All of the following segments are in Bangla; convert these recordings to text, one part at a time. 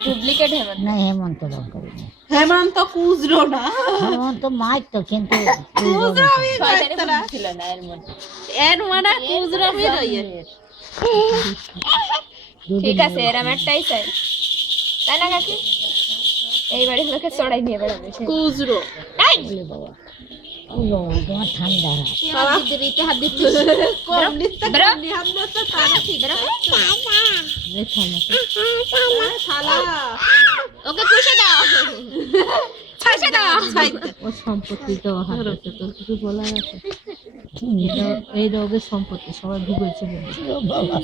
ডুপ্লিকেট হেমন্ত না হেমন্ত লঙ্কা হেমন্ত কুজরো না হেমন্ত মাছ তো কিন্তু কুজরো আমি শয়তানি কইতরা বুদ্ধি ছিল না এর মধ্যে এর মানে কুজরো আমি রইয়ে ঠিক আছে এরম একটাই চাই তাই না কাকি এই বাড়ির লোকে চড়াই নিয়ে বেড়াবে কুজরো বলে বাবা ও বাবা তোমার ঠান্ডা বাবা দিতে হাত দিতে কম দিতে কম নিহাত তো তারা ঠিক আছে শালা ওকে পুষে দাও ছাইছে দাও ও সম্পত্তি তো হারাতে তোর কিছু বলার আছে এই রোগের সম্পত্তি সবাই ভুগেছে বাবা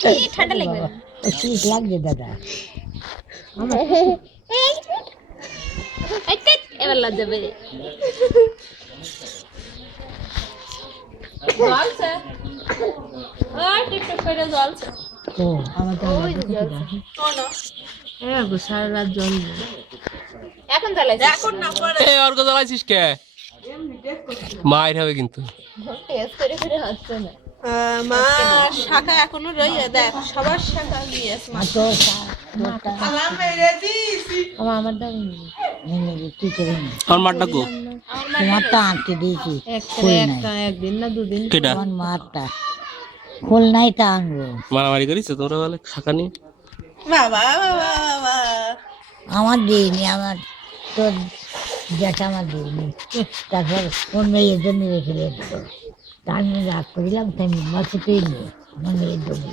কি ঠান্ডা লাগবে না শীত লাগছে দাদা এই টিট, এবার লজ্জা বেরে জলছে ওই টিকটক করে জলছে ও আমার সারা রাত জল নেই। এখন জ্বালাইছে এখন না পরে এই অর্ঘ জ্বালাইছিস কে মায়ের হবে কিন্তু টেস্ট করে করে হচ্ছে না মা শাখা এখনো রইয়ে দেখ সবার শাখা গিয়েছে মা তো আমার মেরে দিছি আমার দাম কি করে আমার মারটা কো তোমার তো আনতে দিয়েছি একদিন না দুদিন কেটা আমার মারটা খোল নাই তা আনবো মারামারি করিস তোরা বলে শাখা নিয়ে বাবা বাবা বাবা আমার দিইনি আমার তোর যেটা আমার দিইনি তারপর ওর মেয়ের জন্য রেখে দিয়েছিল তা আমি রাগ করিলাম তাই বছরতেই নেই আমার মেয়ের জন্য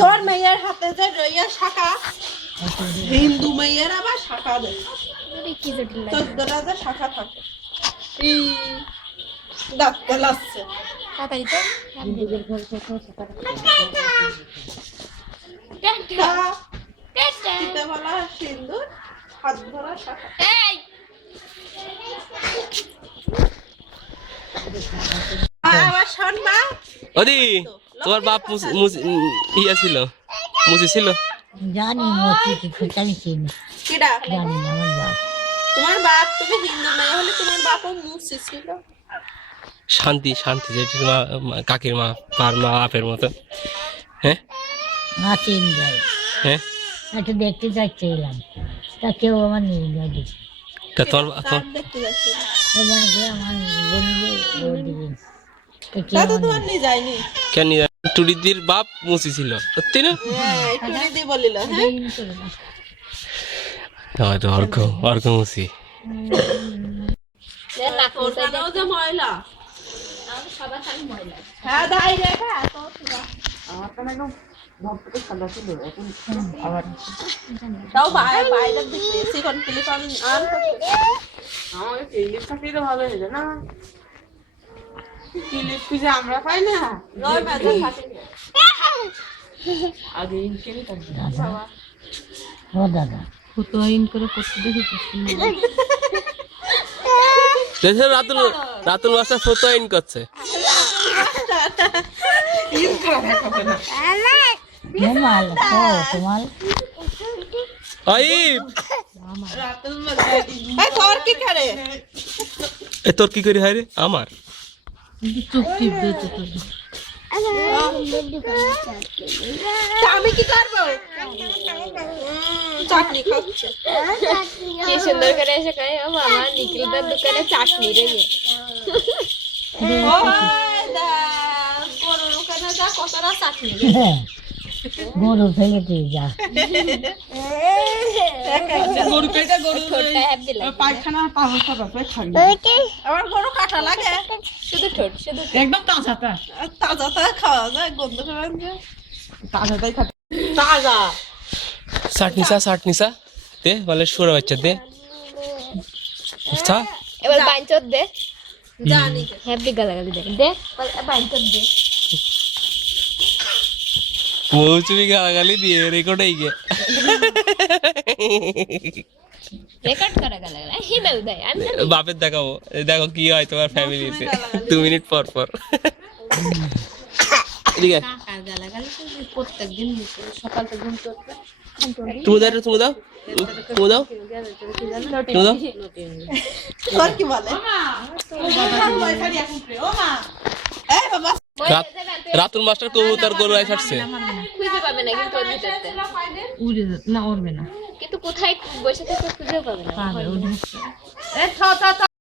তোর মেয়ের হাতে যে রইয়া শাখা হিন্দু মেয়ের আবার শাখা দেয় কি জটিল লাগে 14 যে শাখা থাকে ডাক্তার লাগছে তাড়াতাড়ি তো দিতে বলা সিন্দুর হাত ধরা শাখা এই আবার শোন মা ওদি তোমার বাপ ইয়া ছিল মুসি ছিল জানি মতি কিছু আমি চিনি কিডা জানি না আমার বাপ তোমার বাপ তুমি হিন্দু মেয়ে হলে তোমার বাপও মুসি ছিল শান্তি শান্তি যেটির মা কাকির মা পার মা বাপের মতো হ্যাঁ না চিনি যাই হ্যাঁ একটু দেখতে যাচ্ছে এলাম তা কেউ আমার নিয়ে যায় দেখি তা তোর কার দেখতে যাচ্ছি ও মানে করে আমার বন্ধুদের ও দিবি তা কেউ তা তো আমার তোমার নিয়ে যায়নি কেন টুরিদির বাপ মুসি ছিল সত্যি না একটু দিদি বলিল হ্যাঁ হয়তো অর্ঘ অর্ঘ মুসি ওটাও যে ময়লা আমাদের সবার সামনে মহিলা হ্যাঁ দাই রেখা তাও বাইরে দিতে সিকন ক্লিপ আমি আন আমাকে ক্লিপ থাকলে তো ভালো হয়ে যায় না ক্লিপ কি যে আমরা পাই না নয় মাঝে থাকে আগে ইনকেনি থাকবে দাদা ও দাদা কত ইন করে করতে দেখেছিস দেখে Ratul Ratul master photo in করছে তোমাল ও তোমাল আইব রাতুল মধ্যে এই তোর কি করে এ তোর কি করি হয় রে আমার চুপ টিপ দে তো তোর তা আমি কি করবো চাটনি খাচ্ছে কি সুন্দর করে এসে কয় ও মামা নিখিলদার দোকানে চাটনি রে যে ওই দা গরুর ওখানে যা কতটা চাটনি গরু ফেলে তুই যা গরু পেটা গরু ঠোঁটটা হ্যাপি লাগে পায়খানা পাহাড়টা ব্যাপারে খাবি আমার গরু কাটা লাগে শুধু ঠোঁট শুধু একদম তাজাটা তাজা তাজা খাওয়া যায় গন্ধ করে তাজাটাই খাবি তাজা চাটনি সা দে বলে সুরে বাচ্চা দে এবার বাইঞ্চত দে জানি হ্যাপি গালাগালি দে দে বাইঞ্চত দে মৌচুমি গালাগালি দিয়ে রেকর্ড হয়ে গিয়ে রেকর্ড করা গালাগালি হিমেল দেয় আমি বাপের দেখাবো দেখো কি হয় তোমার ফ্যামিলিতে 2 মিনিট পর পর এদিকে কাকার গালাগালি তো প্রত্যেকদিন সকাল থেকে ঘুম থেকে তুমি দাও তুমি দাও তুমি দাও তুমি দাও তোর কি বলে ও মা এই বাবা রাত রাতুল মাস্টার কবুতর গরু ছাড়ছে। খুঁজে পাবে না কিন্তু ওর ভিতরতে উড়ে না উড়বে না কিন্তু কোথায় বসে থাকবে খুঁজেও পাবে না পাবে উঠে এ থ থ থ